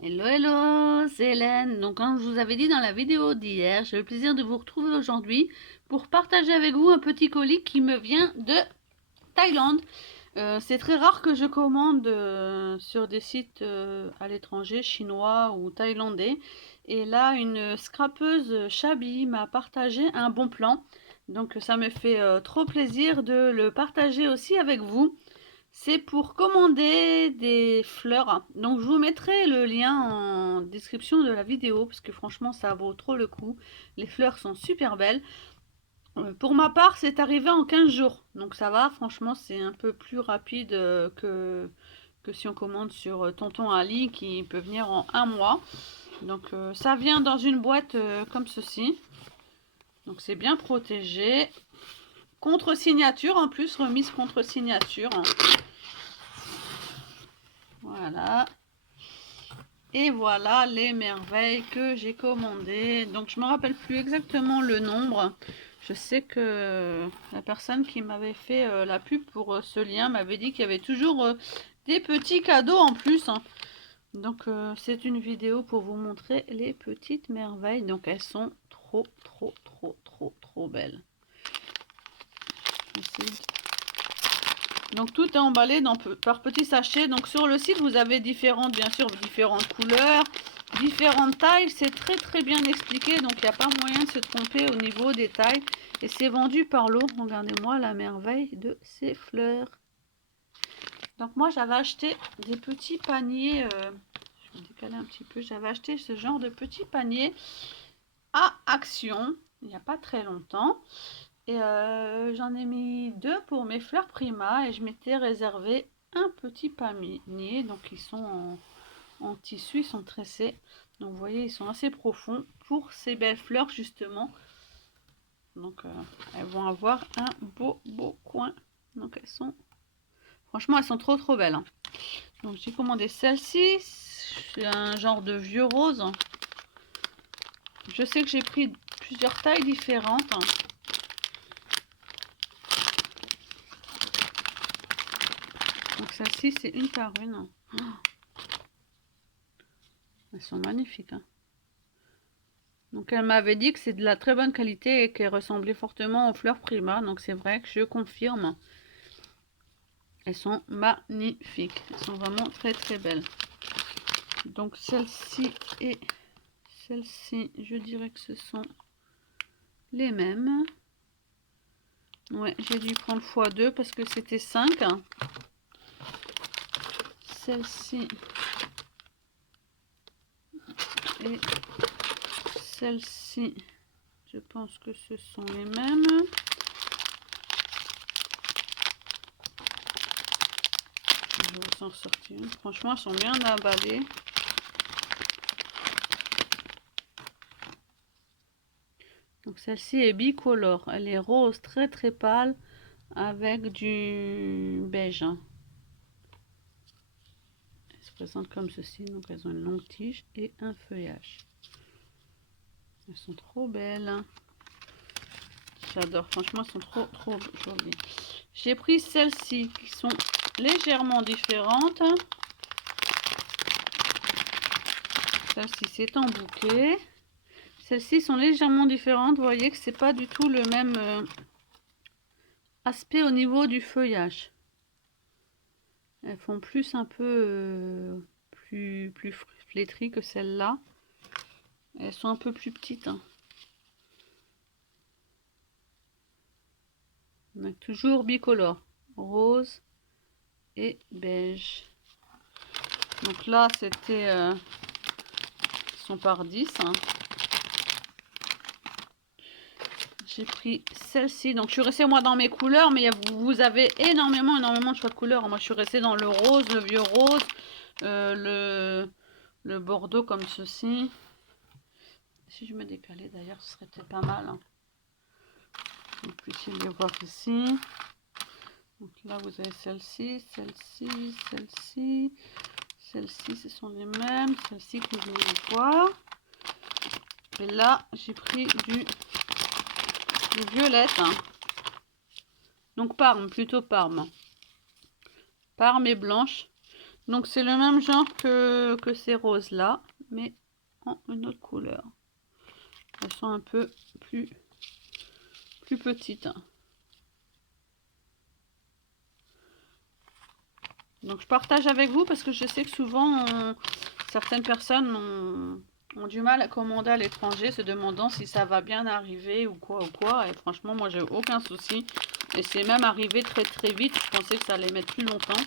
Hello, hello, c'est Hélène. Donc, comme je vous avais dit dans la vidéo d'hier, j'ai le plaisir de vous retrouver aujourd'hui pour partager avec vous un petit colis qui me vient de Thaïlande. C'est très rare que je commande sur des sites à l'étranger, chinois ou thaïlandais. Et là, une scrapeuse Chabi m'a partagé un bon plan. Donc, ça me fait trop plaisir de le partager aussi avec vous. C'est pour commander des fleurs. Donc je vous mettrai le lien en description de la vidéo parce que franchement ça vaut trop le coup. Les fleurs sont super belles. Pour ma part c'est arrivé en 15 jours. Donc ça va, franchement c'est un peu plus rapide que si on commande sur Tonton Ali qui peut venir en un mois. Donc ça vient dans une boîte comme ceci. Donc c'est bien protégé. Contre signature en plus, remise contre signature. Voilà. Et voilà les merveilles que j'ai commandées. Donc je ne me rappelle plus exactement le nombre. Je sais que la personne qui m'avait fait la pub pour ce lien m'avait dit qu'il y avait toujours des petits cadeaux en plus. Donc c'est une vidéo pour vous montrer les petites merveilles. Donc elles sont trop belles. Donc tout est emballé par petits sachets. Donc sur le site vous avez bien sûr différentes couleurs, différentes tailles. C'est très bien expliqué. Donc il n'y a pas moyen de se tromper au niveau des tailles. Et c'est vendu par lot. Regardez-moi la merveille de ces fleurs. Donc moi j'avais acheté des petits paniers. Je vais me décaler un petit peu. J'avais acheté ce genre de petits paniers à Action. Il n'y a pas très longtemps. Et j'en ai mis 2 pour mes fleurs Prima et je m'étais réservé un petit panier. Donc ils sont en tissu, ils sont tressés. Donc vous voyez, ils sont assez profonds pour ces belles fleurs justement. Donc elles vont avoir un beau coin. Donc elles sont, franchement elles sont trop belles. Hein. Donc j'ai commandé celle-ci. C'est un genre de vieux rose. Je sais que j'ai pris plusieurs tailles différentes. Donc celle-ci, c'est une par une. Oh, elles sont magnifiques. Hein. Donc elle m'avait dit que c'est de la très bonne qualité et qu'elle ressemblait fortement aux fleurs Prima. Donc c'est vrai que je confirme. Elles sont magnifiques. Elles sont vraiment très belles. Donc celle-ci et celle-ci, je dirais que ce sont les mêmes. Ouais, j'ai dû prendre x2 parce que c'était 5. Celle-ci et celle-ci, je pense que ce sont les mêmes. Je vais vous en sortir une. Franchement, elles sont bien emballées. Donc celle-ci est bicolore. Elle est rose très pâle avec du beige. Elles se présentent comme ceci. Donc elles ont une longue tige et un feuillage. Elles sont trop belles. J'adore. Franchement, elles sont trop jolies. J'ai pris celles-ci qui sont légèrement différentes. Celle-ci c'est en bouquet. Celles-ci sont légèrement différentes. Vous voyez que c'est pas du tout le même aspect au niveau du feuillage. Elles font plus un peu plus flétries que celles-là. Elles sont un peu plus petites. Hein. On a toujours bicolore. Rose et beige. Donc là, c'était... ils sont par 10. Hein. J'ai pris celle-ci. Donc je suis restée moi dans mes couleurs. Mais vous avez énormément de choix de couleurs. Moi, je suis restée dans le rose, le vieux rose. Le bordeaux comme ceci. Si je me décalais d'ailleurs, ce serait peut-être pas mal. Hein. Vous puissiez les voir ici. Donc là, vous avez celle-ci, celle-ci, celle-ci. Celles-ci, ce sont les mêmes. Celle-ci que vous voulez voir. Et là, j'ai pris du violette. Hein. Donc Parme, plutôt Parme. Parme et blanche. Donc c'est le même genre que ces roses là, mais en une autre couleur. Elles sont un peu plus petites. Donc je partage avec vous parce que je sais que souvent certaines personnes ont du mal à commander à l'étranger, se demandant si ça va bien arriver ou quoi. Et franchement, moi j'ai aucun souci. Et c'est même arrivé très vite. Je pensais que ça allait mettre plus longtemps.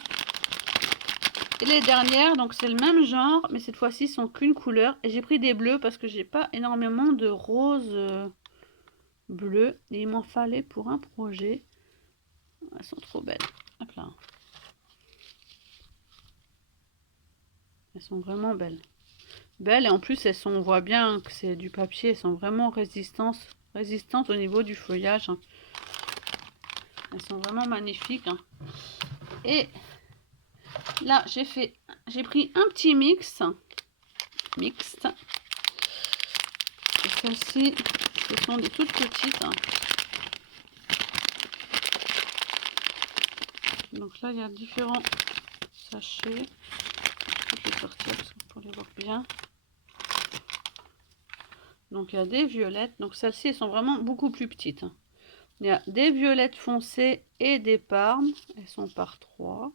Et les dernières, donc c'est le même genre, mais cette fois-ci sont qu'une couleur. Et j'ai pris des bleus parce que j'ai pas énormément de roses bleues. Et il m'en fallait pour un projet. Elles sont trop belles. Hop là. Elles sont vraiment belles. Belles et en plus elles sont, on voit bien que c'est du papier. Elles sont vraiment résistantes au niveau du feuillage. Elles sont vraiment magnifiques. Et là j'ai pris un petit mixte. Et celles-ci, ce sont des toutes petites. Donc là, il y a différents sachets. Je vais les sortir pour les voir bien. Donc il y a des violettes. Donc celles-ci, elles sont vraiment beaucoup plus petites. Il y a des violettes foncées et des parmes. Elles sont par 3.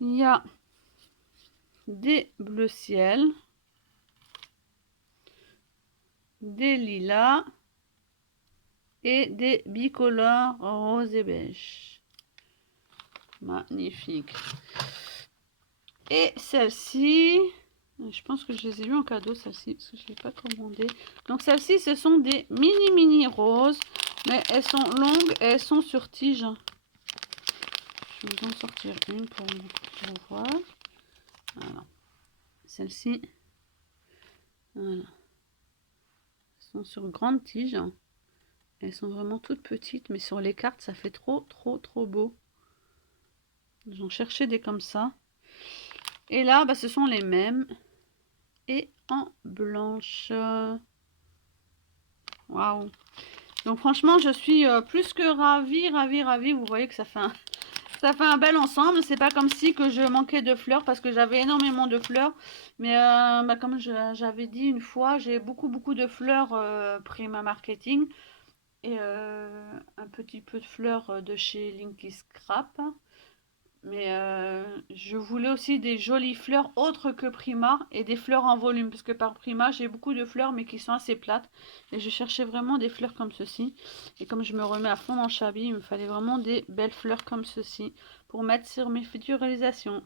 Il y a des bleus ciel. Des lilas. Et des bicolores rose et beige. Magnifique. Et celle-ci, je pense que je les ai eu en cadeau, celle-ci, parce que je ne l'ai pas commandé. Donc celles-ci, ce sont des mini roses, mais elles sont longues et elles sont sur tige. Je vais vous en sortir une pour voir. Voilà. Celles-ci, voilà. Elles sont sur grande tige. Elles sont vraiment toutes petites, mais sur les cartes, ça fait trop beau. J'en cherchais des comme ça. Et là, bah, ce sont les mêmes. Et en blanche. Waouh! Donc franchement, je suis plus que ravie. Vous voyez que ça fait un bel ensemble. C'est pas comme si que je manquais de fleurs parce que j'avais énormément de fleurs. Mais bah, comme j'avais dit une fois, j'ai beaucoup de fleurs Prima Marketing. Et un petit peu de fleurs de chez Linky Scrap. Mais je voulais aussi des jolies fleurs autres que Prima et des fleurs en volume. Parce que par Prima, j'ai beaucoup de fleurs mais qui sont assez plates. Et je cherchais vraiment des fleurs comme ceci. Et comme je me remets à fond dans Chabi, il me fallait vraiment des belles fleurs comme ceci pour mettre sur mes futures réalisations.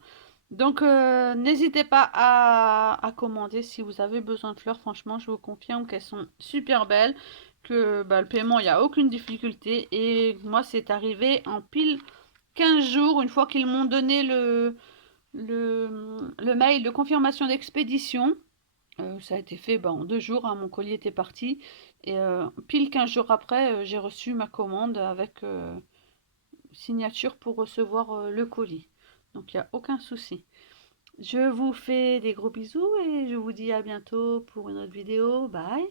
Donc n'hésitez pas à commander si vous avez besoin de fleurs. Franchement, je vous confirme qu'elles sont super belles. Que bah, le paiement, il n'y a aucune difficulté. Et moi, c'est arrivé en pile 15 jours, une fois qu'ils m'ont donné le mail de confirmation d'expédition. Ça a été fait en 2 jours, hein, mon colis était parti. Et pile 15 jours après, j'ai reçu ma commande avec signature pour recevoir le colis. Donc il n'y a aucun souci. Je vous fais des gros bisous et je vous dis à bientôt pour une autre vidéo. Bye!